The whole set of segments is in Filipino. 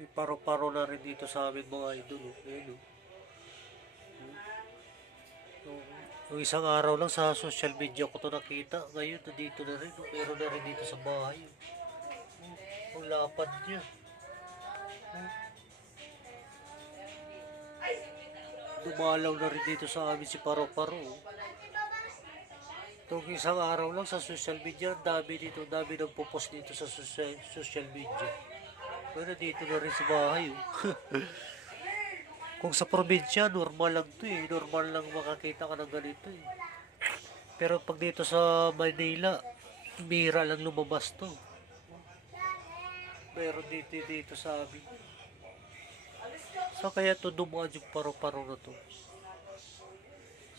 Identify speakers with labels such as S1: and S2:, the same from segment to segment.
S1: May paro-paro na rin dito sa amin mga idol. oh. Ayun, oh. Yung isang araw lang sa social media ko to nakita. Ngayon, nandito na rin. oh. Meron na rin dito sa bahay. oh. Ang lapad niya. Oh. Dumalaw na rin dito sa amin si Paro-Paro. oh. Itong isang araw lang sa social media, dami dito, dami nang pupos dito sa social media. Pero dito na rin sa bahay. Oh. Kung sa probinsya, normal lang to eh. Normal lang makakita ka ng ganito eh. Pero pag dito sa Manila, bira lang lumabas to. Meron dito dito sa amin. Saan kaya to dumaan yung paro-paro na to?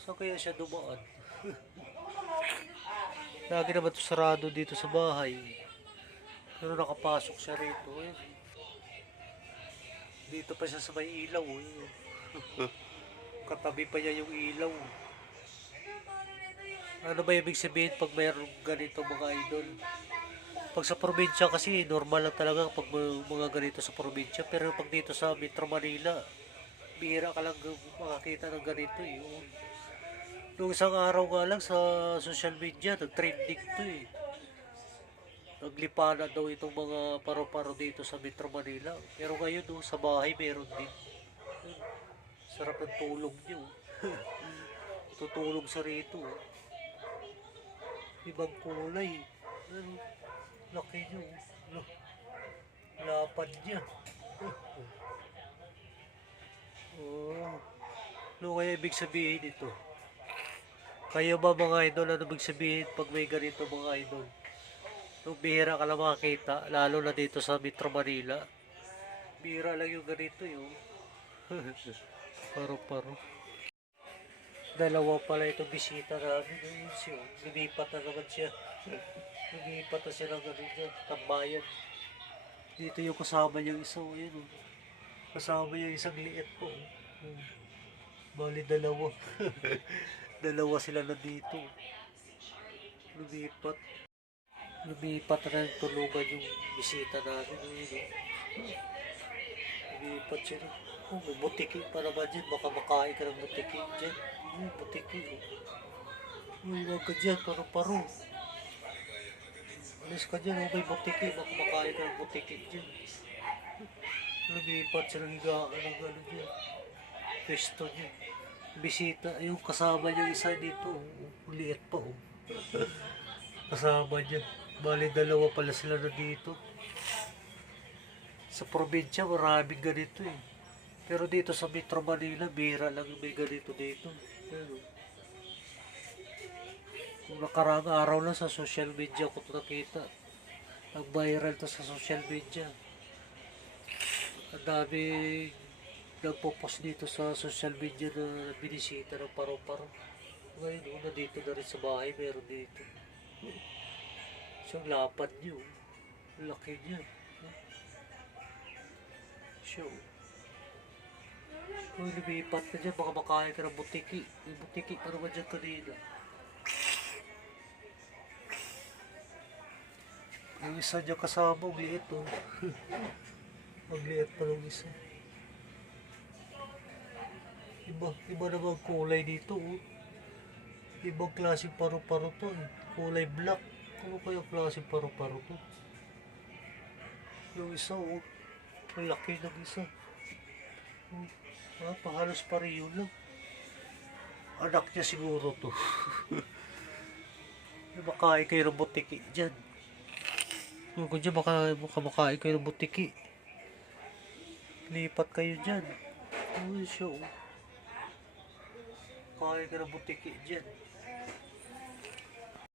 S1: Saan kaya siya dumaan? Lagi naman to sarado dito sa bahay. Pero nakapasok siya rito. Ayan. Dito pa siya sa may ilaw. Eh. Katabi pa niya yung ilaw. Ano ba ibig sabihin pag mayroong ganito mga idol? Pag sa probinsya kasi, normal lang talaga pag mga ganito sa probinsya. Pero pag dito sa Metro Manila, bihira ka lang makakita ng ganito eh. Oh. Nung isang araw nga lang sa social media, nag-trending to eh. Naglipana daw itong mga paro-paro dito sa Metro Manila. Pero ngayon, oh, sa bahay meron din. Sarap ng tulog niyo. Tutulog sa rito. Ibang kulay. Ano, laki niyo. Lo, lapad niya. Oh. Ano kaya ibig sabihin ito? Kayo ba mga idol, ano ibig sabihin pag may ganito mga idol? Nung bihira ka lang makakita, lalo na dito sa Metro Manila. Bihira lang yung ganito yung paro-paro. Dalawa pala itong bisita namin. Ayun siya. oh. Lumipat na naman siya. Lumipat na siya ng ganito. Tambayan. Dito yung kasama niyang isa. oh, Ayun, oh. Kasama niya isang liit po. oh. Bali dalawa. dalawa sila na dito. Lumipat. Lumipat na ng tulugan yung bisita namin. Ayun, oh. Lumipat sila. Oh, butiki pa naman dyan. Baka makain ka ng butiki dyan. Oh, butiki. Oh. Uy, huwag ka dyan. Paro-paro. Alis ka dyan. Oh, may butiki. Baka makain ka ng butiki dyan. Lumipat sila ng higaan ng gano'n dyan. Pesto dyan. Bisita. Yung kasama niya isa dito. Oh. Liit pa. Oh. kasama niya. Bali, dalawa pala sila na dito. Sa probinsya, maraming ganito eh. Pero dito sa Metro Manila, bihira lang may ganito dito. Pero, kung nakaraang araw lang sa social media ko ito nakita. Ang viral to sa social media. Ang dami nagpo-post dito sa social media na binisita ng paro-paro. Ngayon, una dito na rin sa bahay, meron dito. Siyang lapad niyo. Laki niya. Show. Kung lumipat ka dyan, baka makain ka ng butiki. May butiki pa naman dyan kanina. Yung isa dyan kasama, ang liit oh. ang liit pa ng isa. Iba, iba naman kulay dito oh. Ibang klaseng paro-paro to eh. Kulay black. Ano kaya klaseng paro-paro to? Yung isa oh. Ang laki ng isa. Oh. Ah, pahalos pareho lang. Anak niya siguro to. Makain kayo ng butiki dyan. Kung kung dyan baka, baka makain kayo ng. Lipat kayo dyan. Oh, show. Makain ka ng butiki dyan.